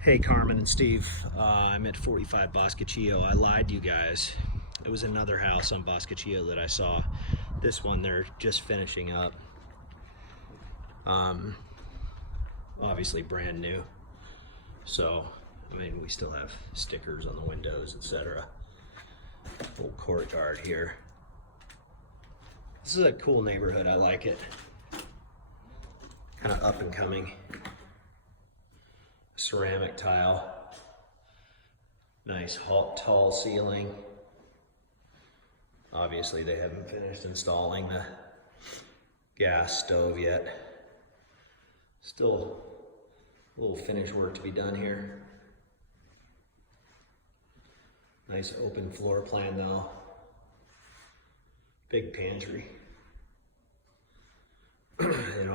Hey Carmen and Steve, I'm at 45 Bosquecillo. I lied to you guys. It was another house on Bosquecillo that I saw. This one they're just finishing up. Obviously brand new. So, I mean, we still have stickers on the windows, etc. Little courtyard here. This is a cool neighborhood, I like it. Kind of up and coming. Ceramic tile. Nice tall ceiling. Obviously they haven't finished installing the gas stove yet. Still a little finish work to be done here. Nice open floor plan though. Big pantry. They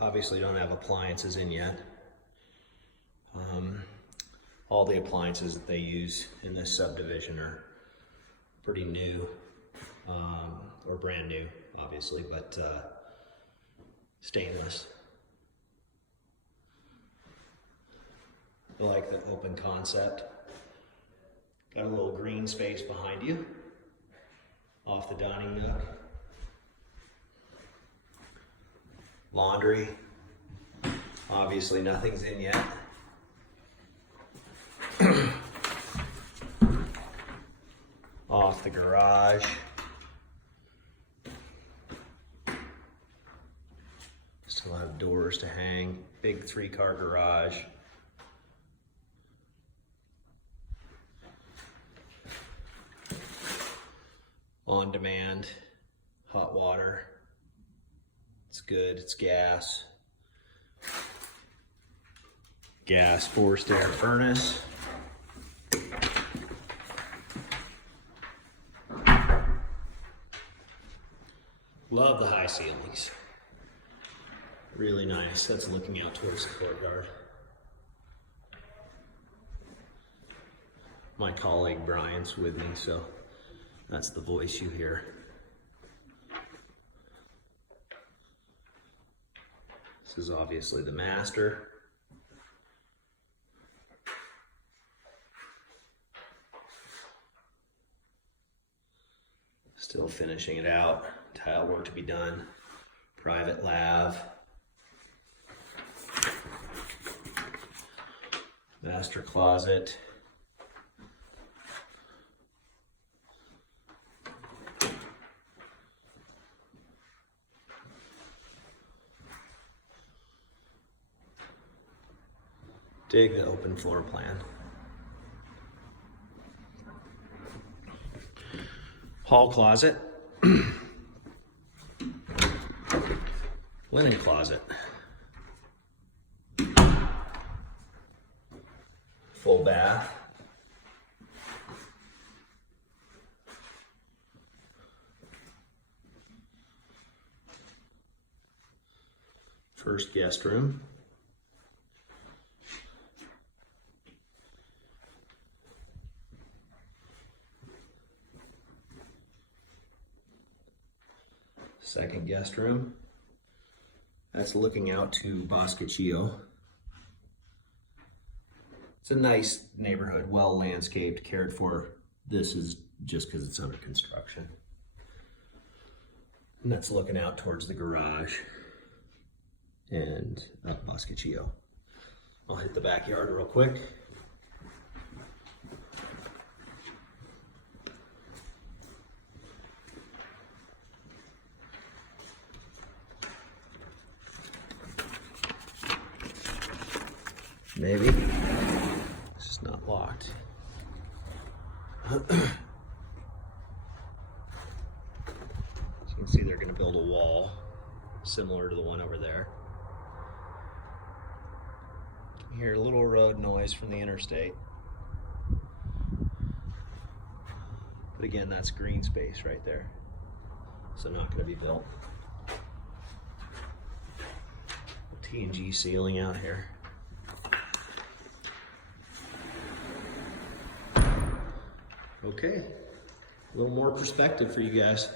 obviously don't have appliances in yet. All the appliances that they use in this subdivision are pretty new, or brand new, obviously, but stainless. I like the open concept. Got a little green space behind you, off the dining nook. Laundry. Obviously nothing's in yet. Off the garage. Still have doors to hang. Big 3-car garage. On demand. Hot water. It's good. It's gas. Gas forced air furnace. Love the high ceilings. Really nice. That's looking out towards the courtyard. My colleague Brian's with me, so that's the voice you hear. This is obviously the master. Still finishing it out. Tile work to be done. Private lav. Master closet. Dig the open floor plan. Hall closet. Linen closet. Full bath. First guest room. Second guest room. That's looking out to Bosquecillo. It's a nice neighborhood, well landscaped, cared for. This is just because it's under construction. And that's looking out towards the garage and up Bosquecillo. I'll hit the backyard real quick. Maybe. This is not locked. As you can see, they're going to build a wall similar to the one over there. You can hear a little road noise from the interstate. But again, that's green space right there. So not going to be built. T&G ceiling out here. Okay, a little more perspective for you guys.